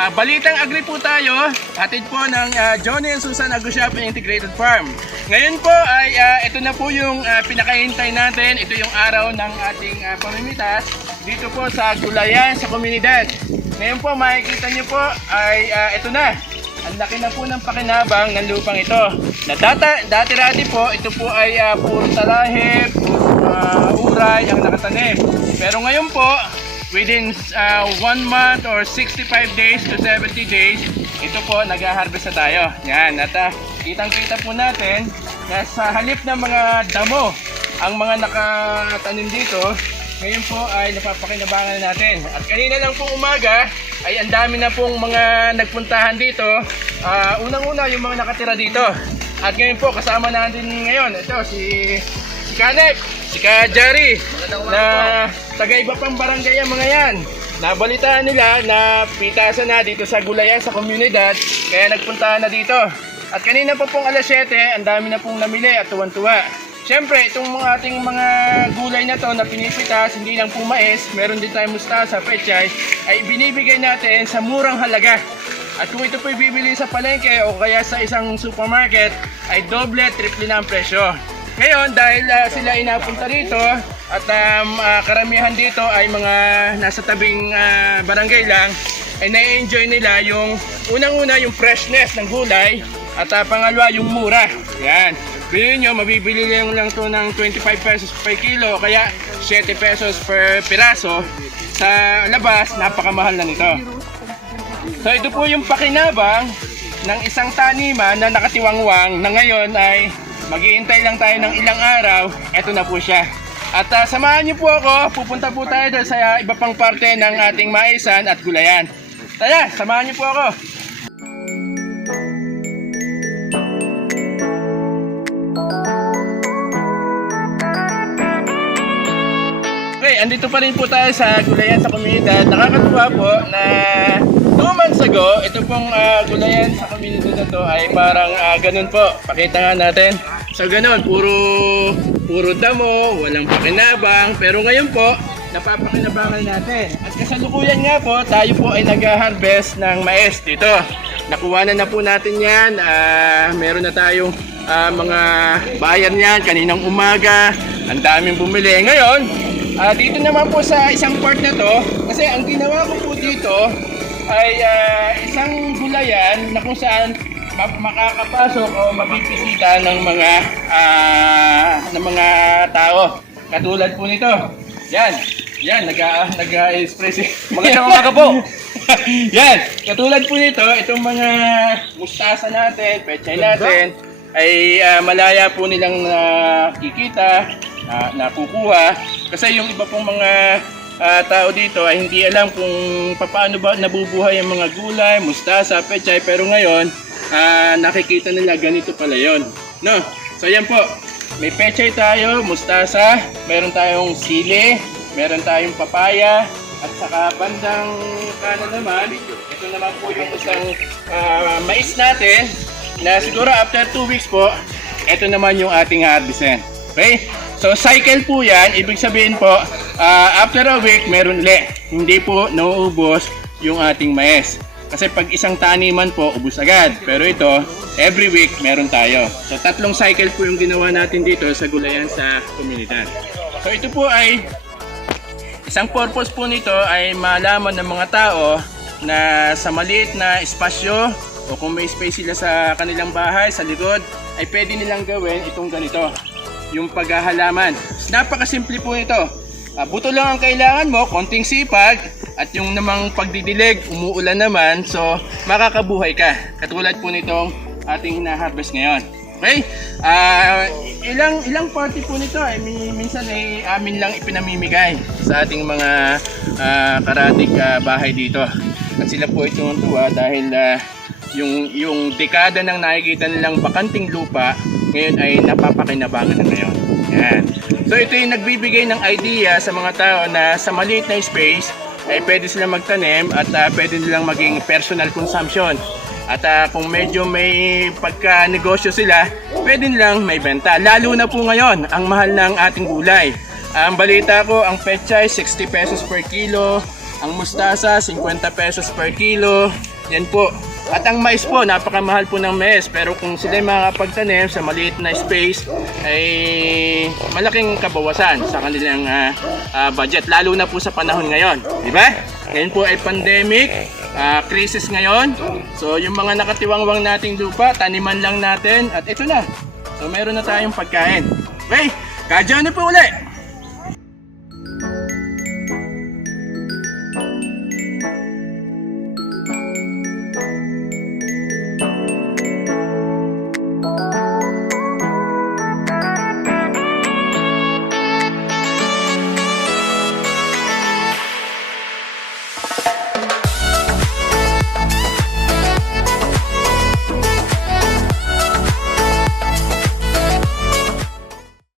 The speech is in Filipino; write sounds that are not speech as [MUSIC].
Ah, Balitang Agri po tayo. Hatid po ng ah, Johnny and Susan Agusiap Integrated Farm. Ngayon po ay ah, ito na po yung ah, pinakahintay natin. Ito yung araw ng ating ah, pamimitas dito po sa Gulayan sa komunidad. Ngayon po makikita niyo po ay ah, ito na. Ang laki na po ng pakinabang ng lupang ito. Data, dati-dati po, ito po ay ah, puro talahe, puro ah, uray ang nakatanim. Pero ngayon po, within uh, 1 month or 65 days to 70 days, ito po, nag-harvest na tayo. Yan, at uh, kitang-kita po natin na sa halip ng mga damo, ang mga nakatanim dito, ngayon po ay napapakinabangan na natin. At kanina lang po umaga, ay ang dami na pong mga nagpuntahan dito. Ah, Unang-una yung mga nakatira dito. At ngayon po, kasama natin ngayon, ito si si Kanep, si Ka na taga iba pang barangay ang mga yan. Nabalitaan nila na pitasan na dito sa Gulayan sa komunidad, kaya nagpuntahan na dito. At kanina pa pong alas 7, ang dami na pong namili at tuwan-tuwa. Siyempre, itong mga ating mga gulay na to na pinipitas, hindi lang po mais, meron din tayong mustasa, pechay, ay binibigay natin sa murang halaga. At kung ito po bibili sa palengke o kaya sa isang supermarket, ay doble, triple na ang presyo. Ngayon, dahil ah, sila inapunta rito at um, ah, karamihan dito ay mga nasa tabing ah, barangay lang, ay na-enjoy nila yung unang-una yung freshness ng gulay at ah, pangalawa yung mura. Yan. Bilhin nyo, mabibili lang lang to ng 25 pesos per kilo, kaya 7 pesos per piraso. Sa labas, napakamahal na nito. So ito po yung pakinabang ng isang taniman na nakatiwangwang na ngayon ay maghihintay lang tayo ng ilang araw. Ito na po siya. At ah, samahan niyo po ako, pupunta po tayo doon sa iba pang parte ng ating maisan at gulayan. Tara, samahan niyo po ako. Okay, andito pa rin po tayo sa gulayan sa komunidad. Nakakatuwa po na two months ago, ito pong ah, gulayan sa komunidad na to ay parang ah, ganun po. Pakita nga natin. So ganun, puro, puro damo, walang pakinabang. Pero ngayon po, napapakinabangan natin. At kasalukuyan nga po, tayo po ay nag-harvest ng mais dito. Nakuha na na po natin yan. Ah, meron na tayong ah, mga bayan yan kaninang umaga. Ang daming bumili. Ngayon, Ah, dito naman po sa isang part na to, kasi ang ginawa ko po dito ay ah, isang gulayan na kung saan makakapasok o mabibisita ng mga ah, ng mga tao. Katulad po nito. Yan. Yan, nag nag-express. [LAUGHS] Magandang umaga po. [LAUGHS] Yan, katulad po nito, itong mga mustasa natin, pechay natin, ay ah, malaya po nilang nakikita, na nakukuha. Kasi yung iba pong mga ah, tao dito ay hindi alam kung paano ba nabubuhay ang mga gulay, mustasa, pechay, pero ngayon, ah, nakikita nila ganito pala yon. No? So yan po, may pechay tayo, mustasa, meron tayong sili, meron tayong papaya, at saka bandang kanan naman, ito naman po yung isang ah, mais natin na siguro after 2 weeks po, ito naman yung ating harvestin. Okay? So cycle po yan, ibig sabihin po, ah, after a week meron ulit. Hindi po nauubos yung ating mais. Kasi pag isang taniman po, ubus agad. Pero ito, every week meron tayo. So tatlong cycle po yung ginawa natin dito sa gulayan sa komunidad. So ito po ay Isang purpose po nito ay malaman ng mga tao na sa maliit na espasyo o kung may space sila sa kanilang bahay, sa likod, ay pwede nilang gawin itong ganito, yung paghahalaman. Napakasimple po nito. Ah, buto lang ang kailangan mo, konting sipag, at yung namang pagdidilig, umuulan naman, so makakabuhay ka. Katulad po nitong ating hina-harvest ngayon. Okay? Ah, ilang ilang party po nito ay mi- minsan ay amin lang ipinamimigay sa ating mga ah, karatig ah, bahay dito. At sila po ay tuwa dahil ah, yung yung dekada ng nakikita nilang bakanting lupa ngayon ay napapakinabangan na ngayon. Yan. So ito yung nagbibigay ng idea sa mga tao na sa maliit na space ay pwede silang magtanim at ah, pwede nilang maging personal consumption. At ah, kung medyo may pagka-negosyo sila, pwede nilang may benta. Lalo na po ngayon, ang mahal ng ating gulay. Ang balita ko, ang pechay 60 pesos per kilo, Ang mustasa, 50 pesos per kilo. Yan po. At ang mais po, napakamahal po ng mais. Pero kung sila makakapagtanim sa maliit na space, ay malaking kabawasan sa kanilang ah, ah, budget. Lalo na po sa panahon ngayon. Di ba? Ngayon po ay pandemic, ah, crisis ngayon. So yung mga nakatiwangwang nating lupa, taniman lang natin. At ito na. So meron na tayong pagkain. Okay, kadyan na po ulit.